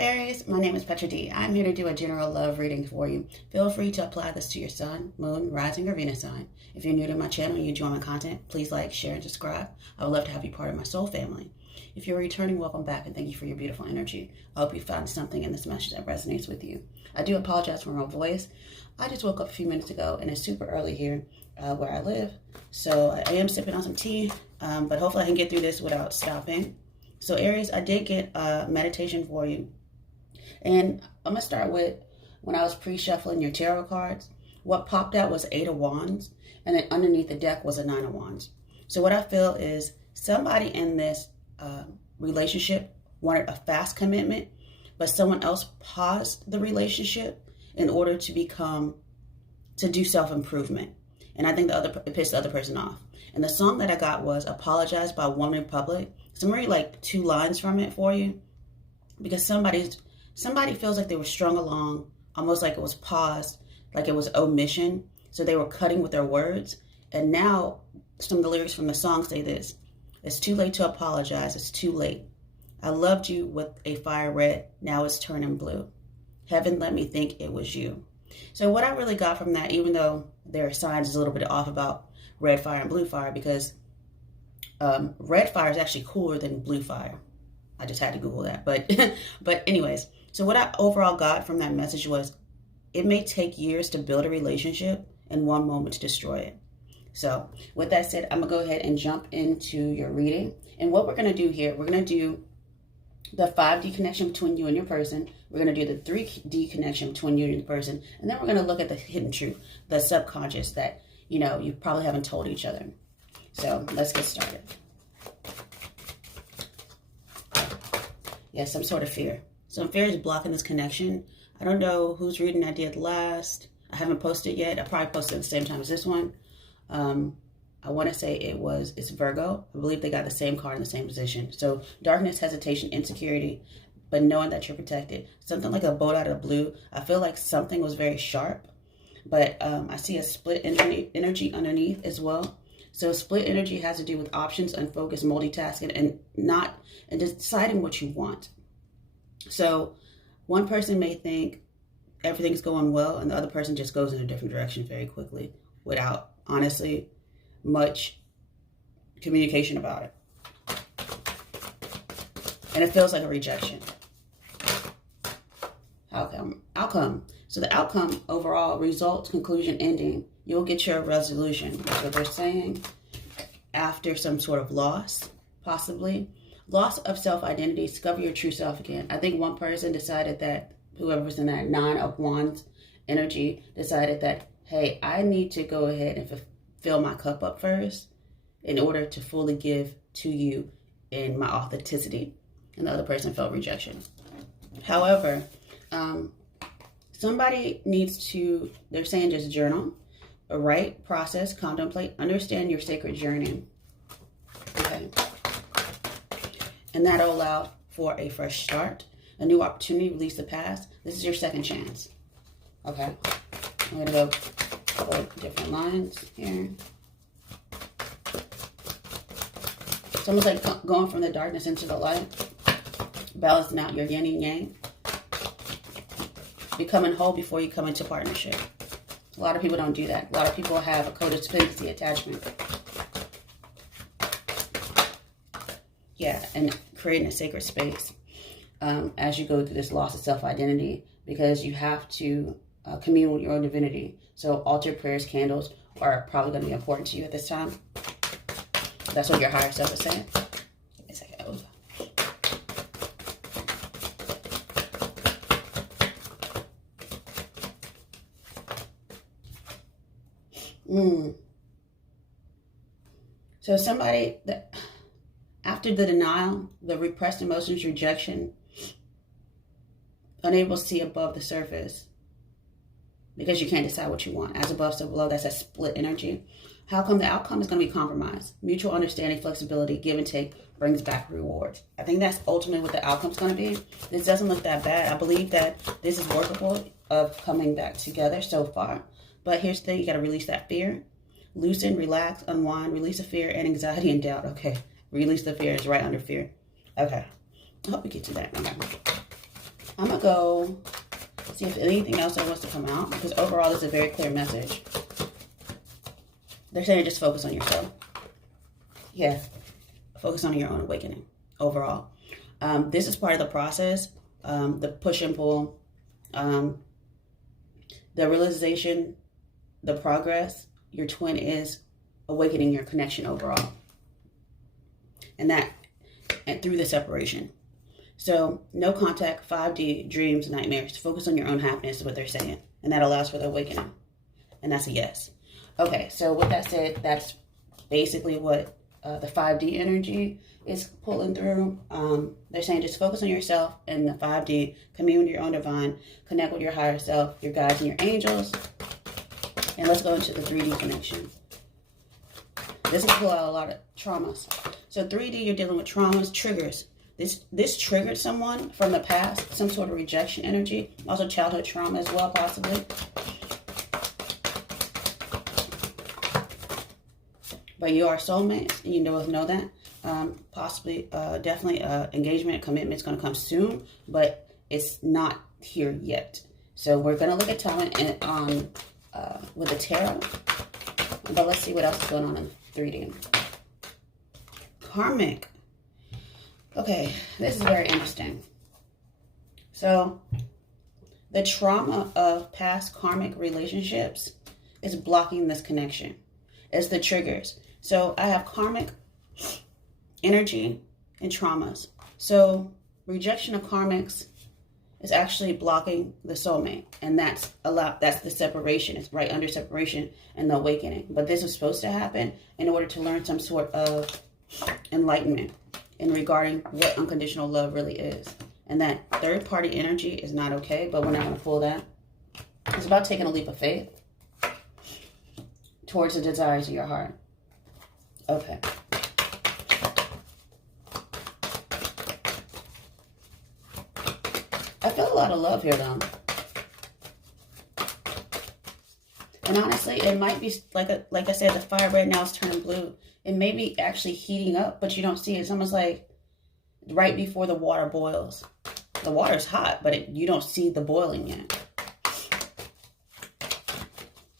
Aries, my name is Petra D. I'm here to do a general love reading for you. Feel free to apply this to your sun, moon, rising, or Venus sign. If you're new to my channel and you enjoy my content, please like, share, and subscribe. I would love to have you part of my soul family. If you're returning, welcome back, and thank you for your beautiful energy. I hope you found something in this message that resonates with you. I do apologize for my voice. I just woke up a few minutes ago, and it's super early here where I live. So I am sipping on some tea, but hopefully I can get through this without stopping. So Aries, I did get a meditation for you. And I'm going to start with when I was pre-shuffling your tarot cards. What popped out was 8 of Wands, and then underneath the deck was a 9 of Wands. So what I feel is somebody in this relationship wanted a fast commitment, but someone else paused the relationship in order to do self-improvement. And I think it pissed the other person off. And the song that I got was Apologize by Woman Republic. So I'm going to read like 2 lines from it for you, because somebody feels like they were strung along, almost like it was paused, like it was omission. So they were cutting with their words. And now some of the lyrics from the song say this: it's too late to apologize. It's too late. I loved you with a fire red. Now it's turning blue. Heaven let me think it was you. So what I really got from that, even though there are signs is a little bit off about red fire and blue fire, because red fire is actually cooler than blue fire. I just had to Google that. But anyways, so what I overall got from that message was it may take years to build a relationship and one moment to destroy it. So with that said, I'm going to go ahead and jump into your reading. And what we're going to do here, we're going to do the 5D connection between you and your person. We're going to do the 3D connection between you and your person. And then we're going to look at the hidden truth, the subconscious that, you probably haven't told each other. So let's get started. Yeah, some sort of fear. Some fear is blocking this connection. I don't know whose reading I did last. I haven't posted yet. I probably posted at the same time as this one. I want to say it's Virgo. I believe they got the same card in the same position. So darkness, hesitation, insecurity, but knowing that you're protected. Something like a bolt out of the blue. I feel like something was very sharp, but I see a split energy underneath as well. So split energy has to do with options, unfocused, multitasking, and deciding what you want. So one person may think everything's going well, and the other person just goes in a different direction very quickly without, honestly, much communication about it. And it feels like a rejection. Outcome. So the outcome, overall, results, conclusion, ending, you'll get your resolution. That's what they're saying. After some sort of loss, possibly. Loss of self-identity, discover your true self again. I think one person decided that, whoever was in that 9 of Wands energy, decided that, hey, I need to go ahead and fill my cup up first in order to fully give to you in my authenticity. And the other person felt rejection. However, somebody needs to, they're saying just journal, write, process, contemplate, understand your sacred journey. Okay. And that'll allow for a fresh start, a new opportunity, release the past. This is your second chance. Okay. I'm going to go for different lines here. It's almost like going from the darkness into the light, balancing out your yin and yang, becoming whole before you come into partnership. A lot of people don't do that. A lot of people have a codependency attachment. Yeah, and creating a sacred space as you go through this loss of self-identity, because you have to commune with your own divinity. So altar prayers, candles are probably going to be important to you at this time. That's what your higher self is saying. Give me a second. So somebody that, after the denial, the repressed emotions, rejection, unable to see above the surface because you can't decide what you want. As above, so below, that's a split energy. How come the outcome is going to be compromise? Mutual understanding, flexibility, give and take brings back rewards. I think that's ultimately what the outcome's going to be. This doesn't look that bad. I believe that this is workable of coming back together so far. But here's the thing, you got to release that fear. Loosen, relax, unwind, release the fear and anxiety and doubt. Okay. Release the fear is right under fear. Okay. I hope we get to that. Okay. I'm going to go see if anything else that wants to come out, because overall this is a very clear message. They're saying just focus on yourself. Yeah, focus on your own awakening overall. This is part of the process, the push and pull, the realization, the progress. Your twin is awakening your connection overall. And through the separation. So, no contact, 5D, dreams, nightmares. Focus on your own happiness is what they're saying. And that allows for the awakening. And that's a yes. Okay, so with that said, that's basically what the 5D energy is pulling through. They're saying just focus on yourself and the 5D, commune with your own divine, connect with your higher self, your guides and your angels. And let's go into the 3D connection. This will pull out a lot of traumas. So 3D, you're dealing with traumas, triggers. This triggered someone from the past, some sort of rejection energy, also childhood trauma as well, possibly. But you are soulmates, and you both know that. Possibly, definitely, engagement, commitment is going to come soon, but it's not here yet. So we're going to look at time with the tarot, but let's see what else is going on in 3D. Karmic. Okay, this is very interesting. So, the trauma of past karmic relationships is blocking this connection. It's the triggers. So, I have karmic energy and traumas. So, rejection of karmics is actually blocking the soulmate. And that's the separation. It's right under separation and the awakening. But this is supposed to happen in order to learn some sort of enlightenment in regarding what unconditional love really is. And that third party energy is not okay, but we're not going to pull that. It's about taking a leap of faith towards the desires of your heart. Okay. I feel a lot of love here, though. And honestly, it might be, like I said, the fire right now is turning blue. It may be actually heating up, but you don't see it. It's almost like right before the water boils. The water's hot, but you don't see the boiling yet.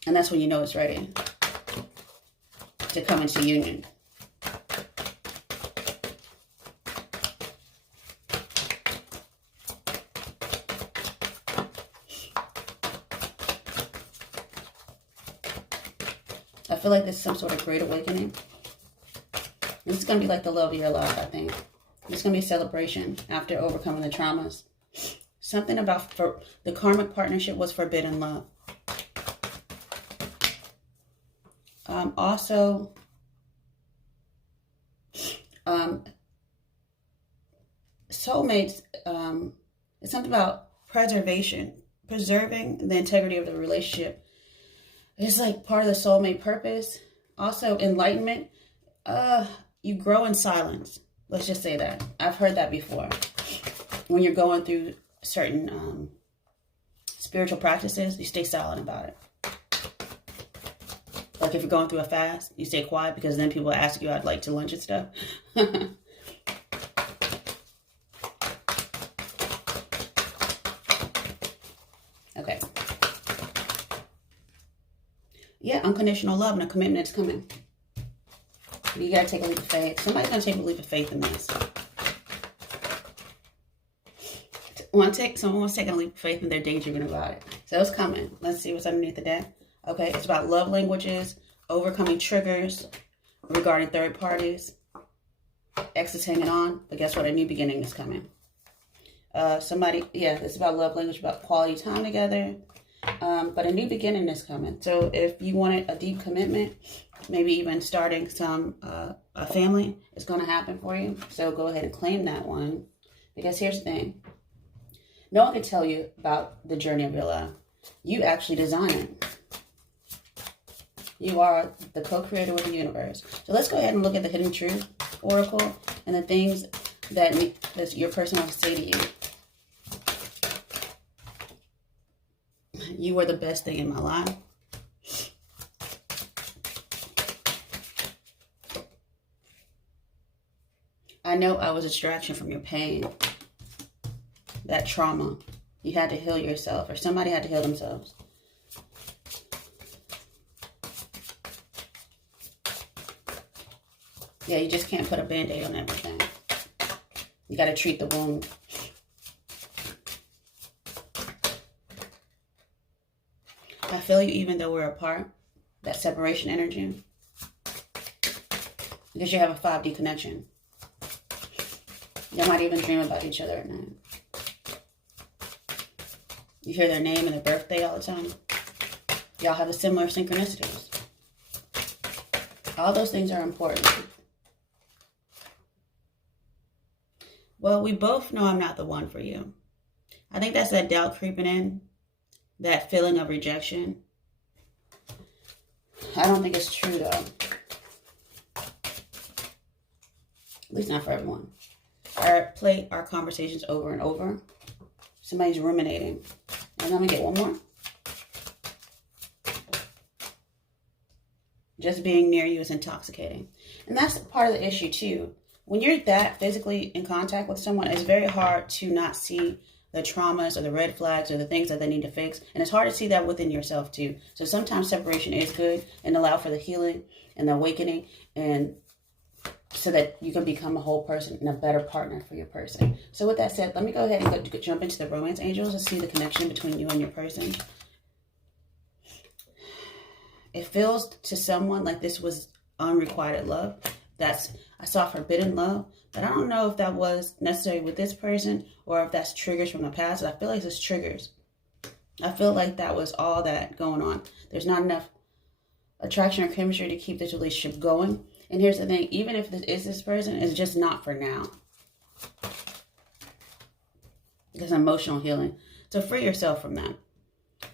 And that's when you know it's ready to come into union. I feel like this is some sort of great awakening. This is going to be like the love of your life, I think. It's going to be a celebration after overcoming the traumas. Something about the karmic partnership was forbidden love. Also, soulmates, it's something about preserving the integrity of the relationship. It's like part of the soulmate purpose. Also, enlightenment. You grow in silence. Let's just say that. I've heard that before. When you're going through certain spiritual practices, you stay silent about it. Like if you're going through a fast, you stay quiet because then people ask you out like to lunch and stuff. Okay. Yeah, unconditional love and a commitment is coming. You gotta take a leap of faith. Somebody's gonna take a leap of faith in this. Someone wants to take a leap of faith and they're daydreaming about it. So it's coming. Let's see what's underneath the deck. Okay, it's about love languages, overcoming triggers regarding third parties. X is hanging on, but guess what? A new beginning is coming. It's about love language, about quality time together. But a new beginning is coming. So if you wanted a deep commitment, maybe even starting a family, it's going to happen for you. So go ahead and claim that one. Because here's the thing. No one can tell you about the journey of your life. You actually design it. You are the co-creator with the universe. So let's go ahead and look at the Hidden Truth Oracle and the things that your person wants to say to you. You were the best thing in my life. I know I was a distraction from your pain. that trauma. You had to heal yourself, or somebody had to heal themselves. Yeah, you just can't put a band-aid on everything. You got to treat the wound. I feel you even though we're apart. That separation energy. Because you have a 5D connection. You might even dream about each other at night. You hear their name and their birthday all the time. Y'all have a similar synchronicities. All those things are important. Well, we both know I'm not the one for you. I think that's that doubt creeping in. That feeling of rejection. I don't think it's true, though. At least not for everyone. I play our conversations over and over. Somebody's ruminating. And let me get one more. Just being near you is intoxicating. And that's part of the issue, too. When you're that physically in contact with someone, it's very hard to not see the traumas or the red flags or the things that they need to fix. And it's hard to see that within yourself, too. So sometimes separation is good and allow for the healing and the awakening, and so that you can become a whole person and a better partner for your person. So with that said, let me go ahead and jump into the romance angels and see the connection between you and your person. It feels to someone like this was unrequited love. I saw forbidden love, but I don't know if that was necessary with this person or if that's triggers from the past. I feel like it's triggers. I feel like that was all that going on. There's not enough attraction or chemistry to keep this relationship going. And here's the thing, even if this is this person, it's just not for now. Because emotional healing. So free yourself from that.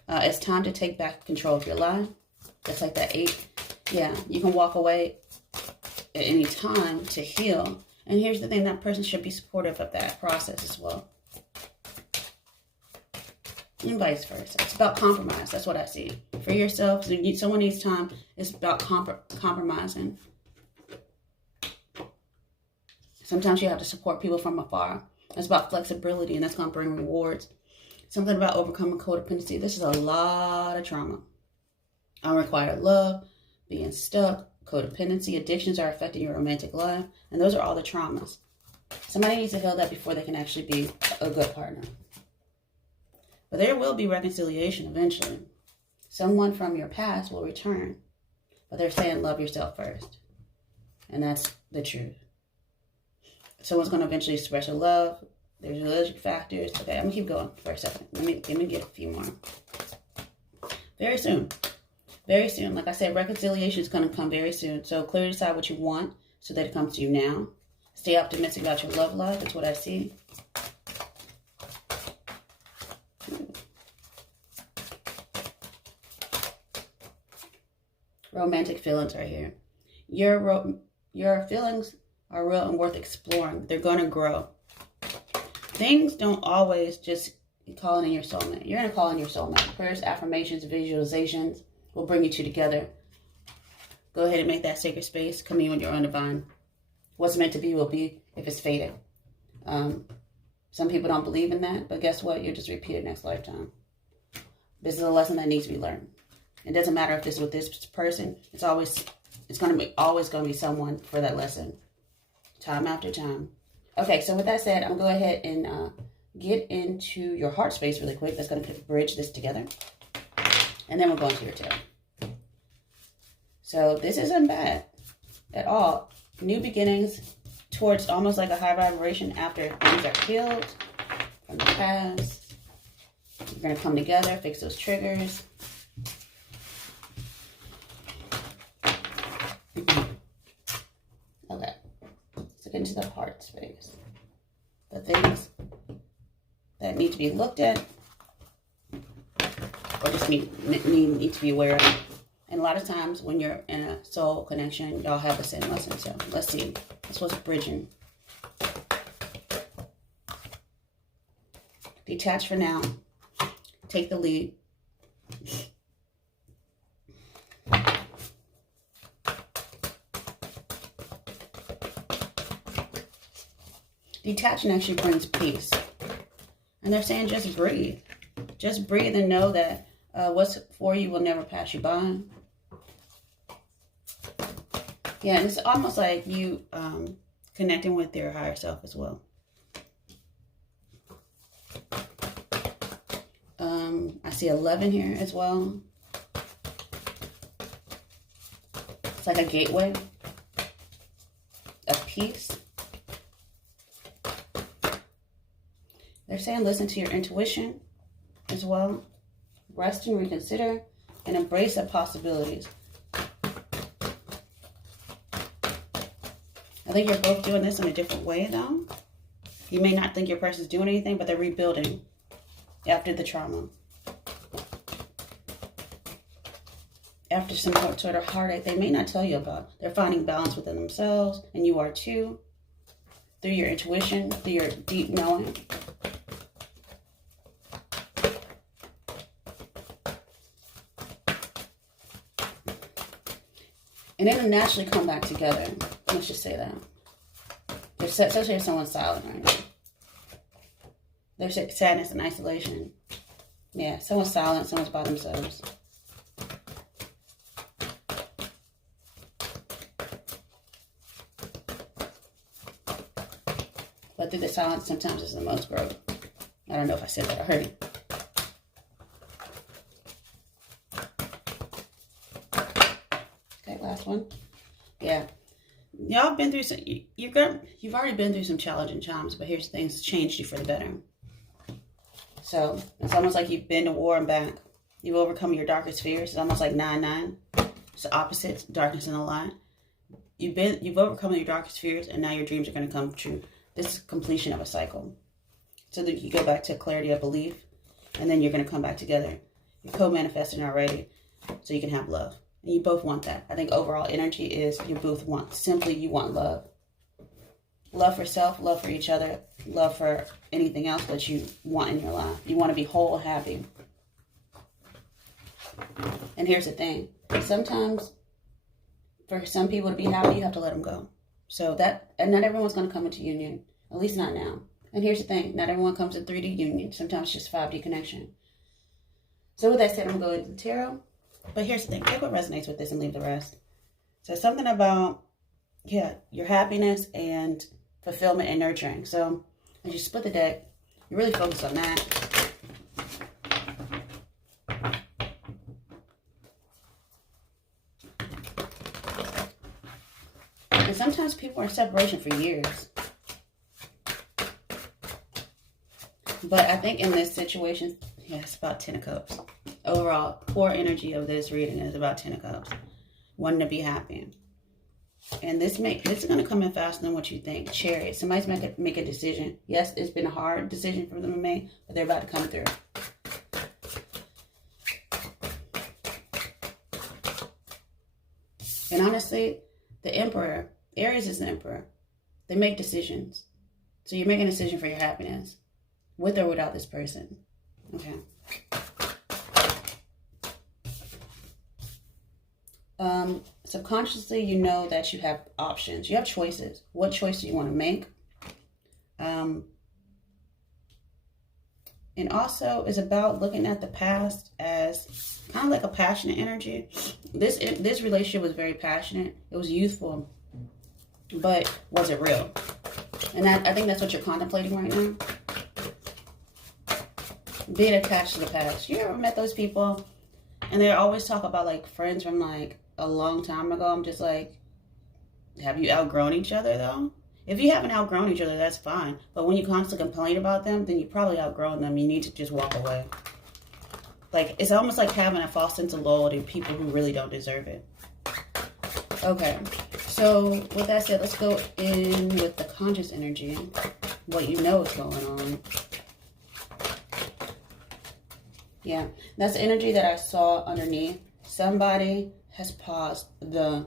It's time to take back control of your life. Just like that 8. Yeah, you can walk away at any time to heal. And here's the thing, that person should be supportive of that process as well. And vice versa. It's about compromise. That's what I see. For yourself, someone needs time. It's about compromising. Sometimes you have to support people from afar. It's about flexibility, and that's going to bring rewards. Something about overcoming codependency. This is a lot of trauma. Unrequited love, being stuck, codependency, addictions are affecting your romantic life. And those are all the traumas. Somebody needs to heal that before they can actually be a good partner. But there will be reconciliation eventually. Someone from your past will return. But they're saying love yourself first. And that's the truth. Someone's going to eventually express your love. There's allergic factors. Okay, I'm going to keep going for a second. Let me get a few more. Very soon. Very soon. Like I said, reconciliation is going to come very soon. So clearly decide what you want so that it comes to you now. Stay optimistic about your love life. That's what I see. Romantic feelings right here. Your feelings are real and worth exploring. They're going to grow. Things don't always just call in your soulmate. You're going to call in your soulmate. Prayers, affirmations, visualizations will bring you two together. Go ahead and make that sacred space. Commune with your own divine. What's meant to be will be if it's fated. Some people don't believe in that, but guess what? You'll just repeat it next lifetime. This is a lesson that needs to be learned. It doesn't matter if this is with this person. It's always going to be someone for that lesson. Time after time. Okay, so with that said, I'm going to go ahead and get into your heart space really quick. That's going to bridge this together. And then we're going to your tail. So this isn't bad at all. New beginnings towards almost like a high vibration after things are healed from the past. You're going to come together, fix those triggers. Okay. Let's get into the heart space. The things that need to be looked at or just need to be aware of. And a lot of times when you're in a soul connection, y'all have the same lesson. So let's see. This was bridging. Detach for now. Take the lead. Detaching actually brings peace. And they're saying just breathe. Just breathe and know that what's for you will never pass you by. Yeah, and it's almost like you connecting with your higher self as well. I see 11 here as well. It's like a gateway of peace. They're saying listen to your intuition as well. Rest and reconsider and embrace the possibilities. I think you're both doing this in a different way though. You may not think your person's doing anything, but they're rebuilding after the trauma. After some sort of heartache they may not tell you about. They're finding balance within themselves, and you are too. Through your intuition, through your deep knowing. And it'll naturally come back together. Let's just say that. Especially if someone's silent right now. There's sadness and isolation. Yeah, someone's silent, someone's by themselves. But through the silence, sometimes it's the most growth. I don't know if I said that. I heard it. Okay, last one. Yeah. Y'all been through some, you've already been through some challenging times, but here's the thing, it's changed you for the better. So it's almost like you've been to war and back. You've overcome your darkest fears. It's almost like 9-9. It's the opposite, darkness and the light. You've overcome your darkest fears, and now your dreams are going to come true. This is completion of a cycle. So that you go back to clarity of belief, and then you're going to come back together. You're co-manifesting already, so you can have love. And you both want that. I think overall energy is you both want, simply you want love. Love for self, love for each other, love for anything else that you want in your life. You want to be whole, happy. And here's the thing. Sometimes, for some people to be happy, you have to let them go. So that, and not everyone's going to come into union. At least not now. And here's the thing. Not everyone comes in 3D union. Sometimes it's just 5D connection. So with that said, I'm going to go into the tarot. But here's the thing. Take what resonates with this and leave the rest. So something about, yeah, your happiness and fulfillment and nurturing. So as you split the deck, you really focus on that. And sometimes people are in separation for years. But I think in this situation, yeah, it's about 10 of Cups. Overall, core energy of this reading is about 10 of Cups. Wanting to be happy. And this is going to come in faster than what you think. Chariot. Somebody's make a decision. Yes, it's been a hard decision for them to make, but they're about to come through. And honestly, the Emperor, Aries is the Emperor. They make decisions. So you're making a decision for your happiness. With or without this person. Okay. Subconsciously, you know that you have options. You have choices. What choice do you want to make? And also is about looking at the past as kind of like a passionate energy. This relationship was very passionate. It was youthful, but was it real? And I think that's what you're contemplating right now. Being attached to the past. You ever met those people and they always talk about like friends from like a long time ago? I'm just like, have you outgrown each other though? If you haven't outgrown each other, that's fine. But when you constantly complain about them, then you probably outgrown them. You need to just walk away. Like, it's almost like having a false sense of loyalty to people who really don't deserve it. Okay. So with that said, let's go in with the conscious energy. What you know is going on. Yeah, that's the energy that I saw underneath. Somebody has paused the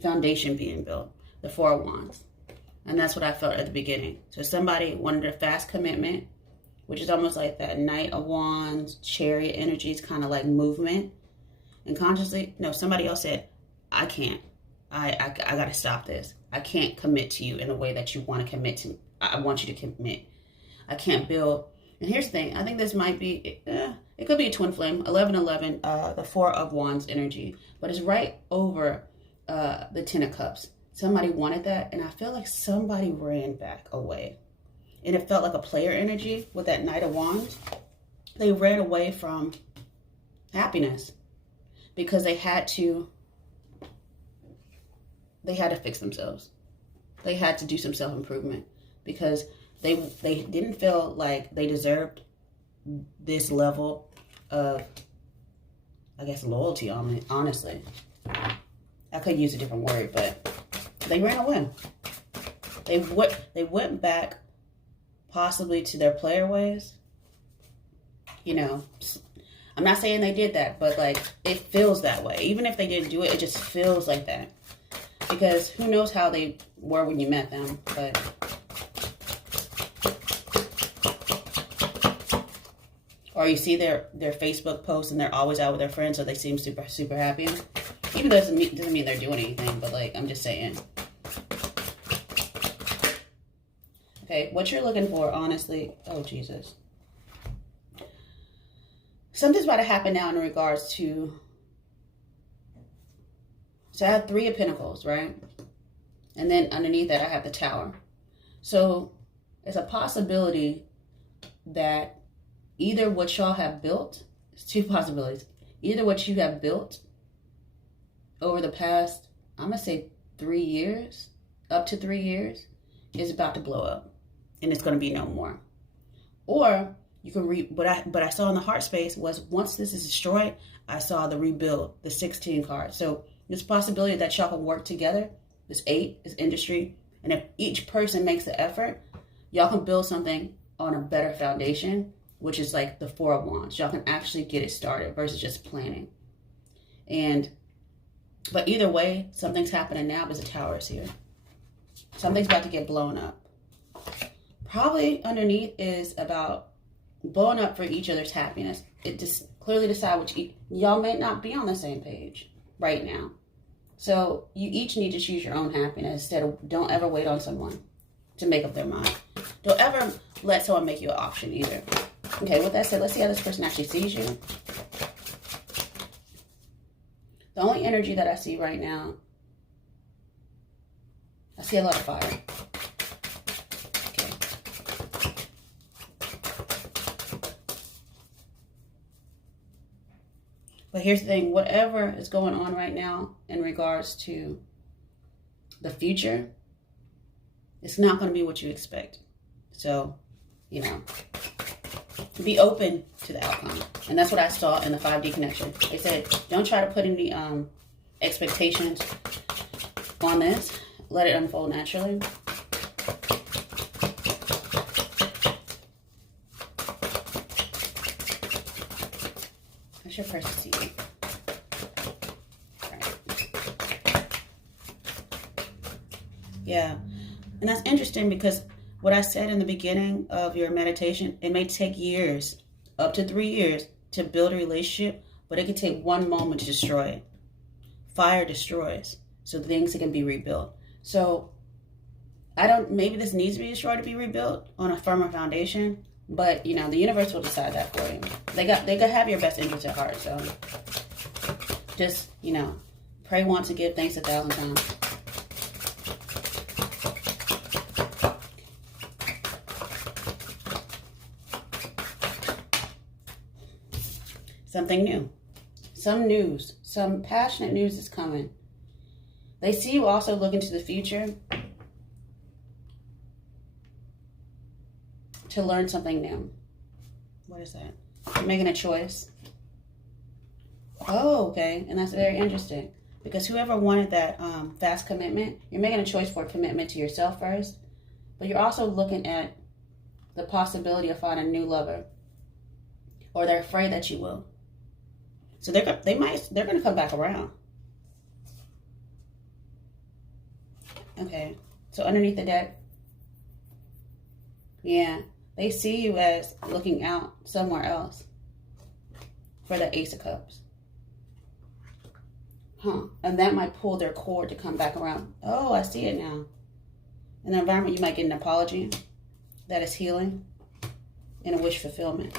foundation being built, the Four of Wands. And that's what I felt at the beginning. So somebody wanted a fast commitment, which is almost like that Knight of Wands, Chariot energies, kind of like movement. And consciously, no, somebody else said, I can't. I got to stop this. I can't commit to you in a way that you want to commit to. I want you to commit. I can't build And here's the thing. I think this might be, it could be a twin flame. 1111, the 4 of Wands energy. But it's right over the 10 of Cups. Somebody wanted that. And I feel like somebody ran back away. And it felt like a player energy with that Knight of Wands. They ran away from happiness because they had to fix themselves. They had to do some self-improvement because they didn't feel like they deserved this level of, I guess, loyalty on it, honestly. I could use a different word, but they ran away. They went back possibly to their player ways. You know, I'm not saying they did that, but like it feels that way. Even if they didn't do it, it just feels like that. Because who knows how they were when you met them, but or you see their Facebook posts and they're always out with their friends, so they seem super, super happy. Even though it doesn't mean they're doing anything, but like, I'm just saying. Okay, what you're looking for, honestly, oh Jesus. Something's about to happen now in regards to, so I have 3 of Pentacles, right? And then underneath that, I have the Tower. So it's a possibility that either what y'all have built, it's 2 possibilities. Either what you have built over the past, I'm going to say 3 years, up to 3 years, is about to blow up. And it's going to be no more. Or you can but I saw in the heart space was once this is destroyed, I saw the rebuild, the 16 card. So there's a possibility that y'all can work together. This 8 is industry. And if each person makes the effort, y'all can build something on a better foundation, which is like the 4 of Wands. Y'all can actually get it started versus just planning. But either way, something's happening now because the Tower is here. Something's about to get blown up. Probably underneath is about blowing up for each other's happiness. It just clearly decide which y'all may not be on the same page right now. So you each need to choose your own happiness instead of don't ever wait on someone to make up their mind. Don't ever let someone make you an option either. Okay, with that said, let's see how this person actually sees you. The only energy that I see right now, I see a lot of fire. But here's the thing, whatever is going on right now in regards to the future, it's not going to be what you expect. So, you know, be open to the outcome. And that's what I saw in the 5D connection. They said, don't try to put any expectations on this. Let it unfold naturally. Your person see you. Right. Yeah. And that's interesting because what I said in the beginning of your meditation, it may take years, up to 3 years, to build a relationship, but it can take one moment to destroy it. Fire destroys. So things can be rebuilt. So maybe this needs to be destroyed to be rebuilt on a firmer foundation. But, you know, the universe will decide that for you. They could have your best interest at heart. So just, you know, pray once and give thanks 1,000 times. Something new. Some news. Some passionate news is coming. They see you also look into the future to learn something new. What is that? You're making a choice. Oh, okay. And that's very interesting. Because whoever wanted that fast commitment, you're making a choice for a commitment to yourself first. But you're also looking at the possibility of finding a new lover. Or they're afraid that you will. So they're going to come back around. Okay. So underneath the deck. Yeah. They see you as looking out somewhere else for the Ace of Cups. And that might pull their cord to come back around. Oh, I see it now. In the environment, you might get an apology that is healing. and a wish fulfillment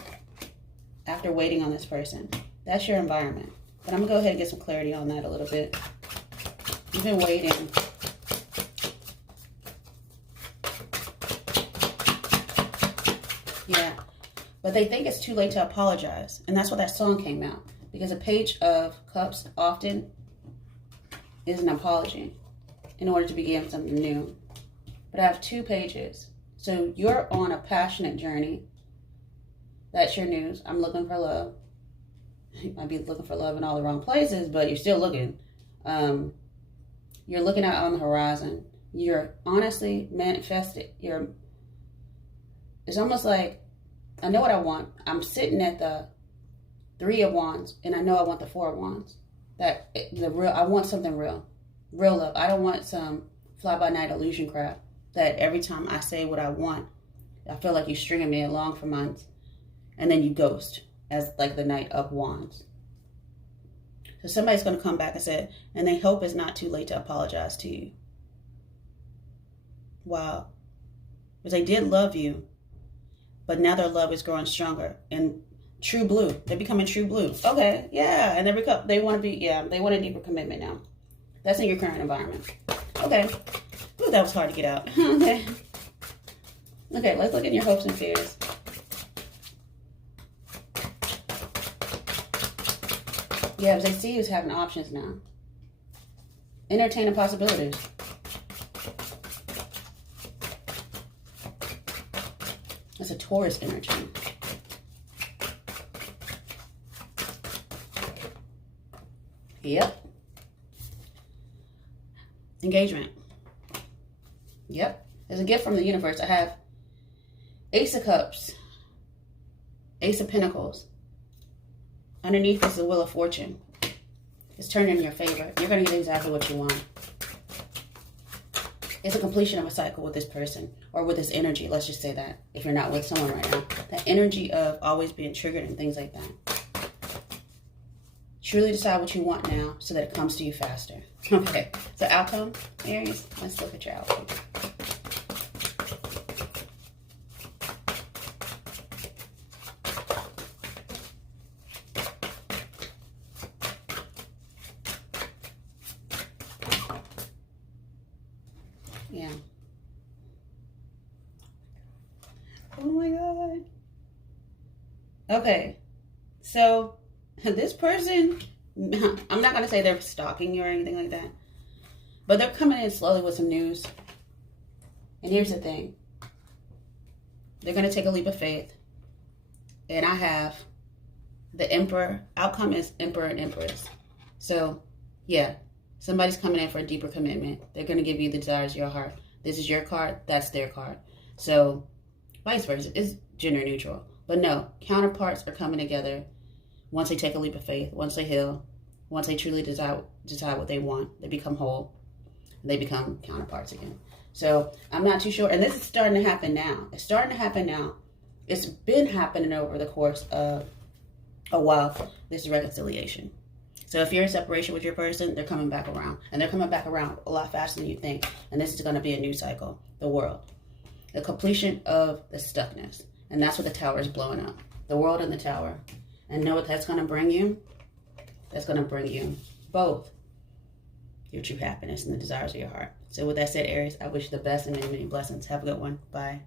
after waiting on this person. That's your environment. But I'm going to go ahead and get some clarity on that a little bit. You've been waiting. Yeah. But they think it's too late to apologize. And that's why that song came out. Because a page of cups often is an apology in order to begin something new. But I have 2 pages. So you're on a passionate journey. That's your news. I'm looking for love. You might be looking for love in all the wrong places, but you're still looking. You're looking out on the horizon. You're honestly manifested. It's almost like, I know what I want. I'm sitting at the 3 of Wands, and I know I want the 4 of Wands. I want something real. Real love. I don't want some fly-by-night illusion crap that every time I say what I want, I feel like you're stringing me along for months, and then you ghost as like the Knight of Wands. So somebody's going to come back and say, and they hope it's not too late to apologize to you. Wow. Because they did love you, but now their love is growing stronger. And true blue. They're becoming true blue. Okay, yeah. And they want a deeper commitment now. That's in your current environment. Okay. Ooh, that was hard to get out. Okay. Okay, let's look at your hopes and fears. Yeah, because they see you as having options now. Entertaining possibilities. That's a Taurus energy. Yep. Engagement. Yep. There's a gift from the universe. I have Ace of Cups, Ace of Pentacles. Underneath is the Wheel of Fortune. It's turned in your favor. You're going to get exactly what you want. It's a completion of a cycle with this person or with this energy. Let's just say that if you're not with someone right now. That energy of always being triggered and things like that. Truly decide what you want now so that it comes to you faster. Okay. So outcome, Aries, let's look at your outcome. Yeah. Oh my God. Okay. So this person, I'm not going to say they're stalking you or anything like that, but they're coming in slowly with some news. And here's the thing. They're going to take a leap of faith. And I have the Emperor. Outcome is Emperor and Empress. So, yeah. Somebody's coming in for a deeper commitment. They're going to give you the desires of your heart. This is your card. That's their card. So, vice versa. It's gender neutral. But no, counterparts are coming together once they take a leap of faith, once they heal, once they truly decide what they want. They become whole. And they become counterparts again. So, I'm not too sure. And this is starting to happen now. It's starting to happen now. It's been happening over the course of a while. This is reconciliation. So if you're in separation with your person, they're coming back around. And they're coming back around a lot faster than you think. And this is going to be a new cycle. The world. The completion of the stuckness. And that's what the tower is blowing up. The world and the tower. And know what that's going to bring you? That's going to bring you both your true happiness and the desires of your heart. So with that said, Aries, I wish you the best and many, many blessings. Have a good one. Bye.